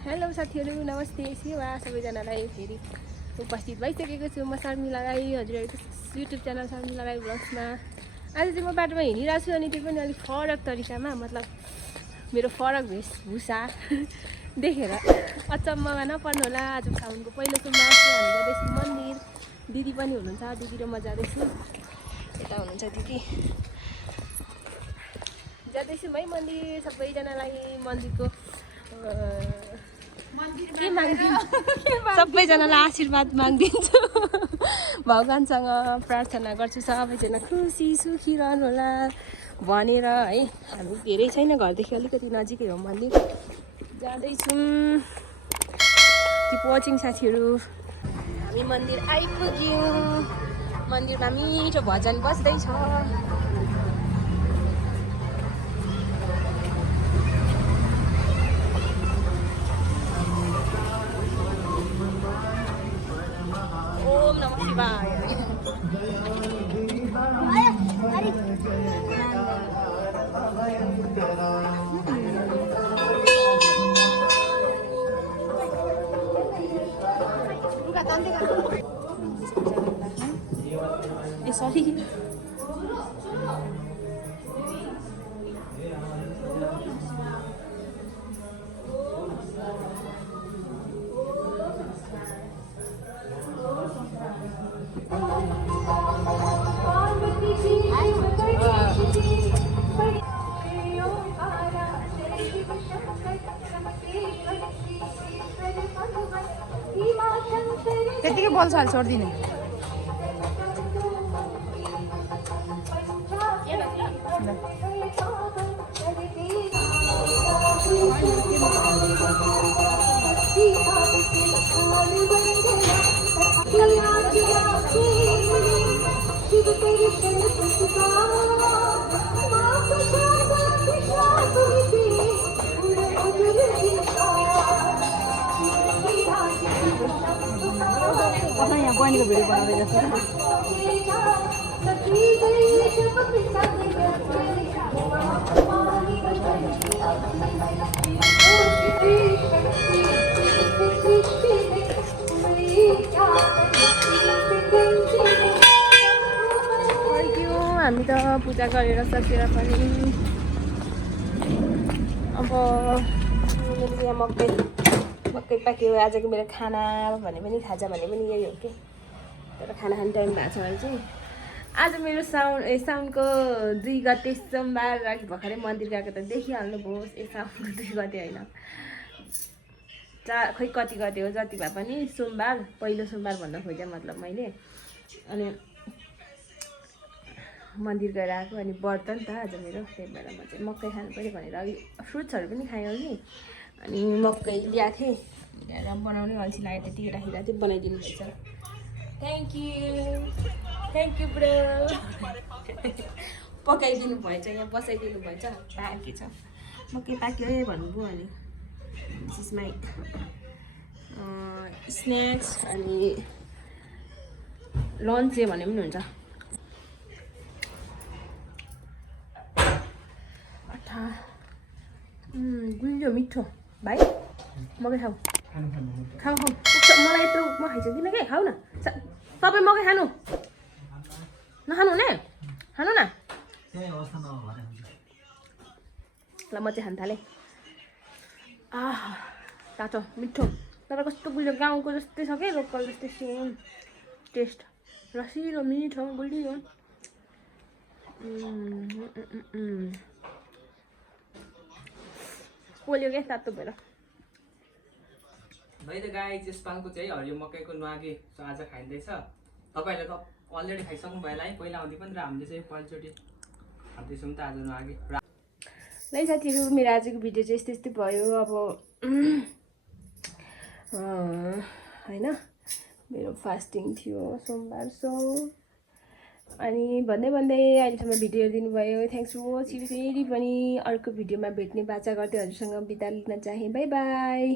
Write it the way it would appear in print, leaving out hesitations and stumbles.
Hello साथीहरू, नमस्ते, सेवा सबैजनालाई फेरि उपस्थित भइसकेको छु म शर्मिला राई, हजुरहरूको युट्युब च्यानल शर्मिला राई भ्लग्समा। आज चाहिँ म बाटोमा हिँडिरहेको छु अनि त्यो पनि अलिक फरक तरिकामा, मतलब मेरो फरक वेशभूषा देखेर अचम्ममा नपर्नु होला। आज साउनको पहिलो सोमबार चाहिँ हामी जाँदैछौँ मन्दिर। दिदी पनि हुनुहुन्छ, दिदी र म जाँदैछु। यता हुनुहुन्छ दिदी। जाँदैछौँ है मन्दिर। सबैजनालाई मन्दिरको के माग्दिन्छु, सबैजनालाई आशीर्वाद माग्दिन्छु। भगवान्सँग प्रार्थना गर्छु सबैजना खुसी सुखी रहनु होला भनेर है। हामी धेरै छैन, घरदेखि अलिकति नजिकै हो मन्दिर। जाँदैछौँ। किप वाचिङ साथीहरू। हामी मन्दिर आइपुग्यौँ। मन्दिरमा मिठो भजन बज्दैछ। ओम नमः शिवाय। ए सरी, त्यतिकै बोल्छ, अहिले छोडिदिनु। यहाँ बहिनीको भिडियो बनाउँदैछ। हामी त पूजा गरेर सकेर पनि अब यहाँ मकै पाक्यो। आजको मेरो खाना भने पनि खाजा भने पनि यही हो कि, तर खाना खाने टाइम भएको छ अहिले चाहिँ। आज मेरो साउनको 2 गते सोमबार। अघि भर्खरै मन्दिर गएको त देखिहाल्नुभयो। साउनको 2 गते होइन, खोइ कति गते हो, जति भए पनि सोमबार, पहिलो सोमबार भन्न खोजेँ मतलब मैले। अनि मन्दिर गएर आएको, अनि व्रत नि त आज मेरो, त्यही भएर म चाहिँ मकै खानु पऱ्यो भनेर अघि फ्रुट्सहरू पनि खाएँ अघि। अनि मकै ल्याएको थिएँ, ल्याएर बनाउने अल्छी लाग्यो, त्यतिकै राखिरहेको थिएँ, बनाइदिनु भएछ। Thank you bro. पकाइदिनु भएछ, यहाँ बसाइदिनु भएछ। पाके छ, मकै पाक्यो है भन्नुभयो। अनि दिस इज माई स्न्याक्स। अनि लन्च चाहिँ भने पनि हुन्छ। गुलियो मिठो भाइ, मकै खाऊ खाऊ खाऊ। मलाई यत्रो म खाइसक्दिनँ कि, खाऊ न तपाईँ मकै खानु। नखानु हुने, खानु न। ल म चाहिँ खान थालेँ। तातो मिठो, तर कस्तो गुलियो, गाउँको जस्तै छ क्या, लोकल जस्तै सेम टेस्ट। रसिलो मिठो गुलियो। पोल्यो क्या तातो भएर। भाइ त गाई यसपालको चाहिँ हरियो मकैको न्वागे आज खाइँदैछ। तपाईँहरूले त अलरेडी खाइसक्नु भयो होला है, पहिला आउँदै पनि, र हामीले चाहिँ पहिलोचोटि खाँदैछौँ त आज न्वागे। ल साथीहरू, मेरो आजको भिडियो चाहिँ यस्तै भयो। अब होइन, मेरो फास्टिङ थियो सोमबार। अनि भन्दै अहिलेसम्म भिडियो दिनुभयो, थ्याङ्क्स फर वाचिङ। फेरि पनि अर्को भिडियोमा भेट्ने बाचा गर्दै हजुरसँग बिदा लिन चाहेँ। By by.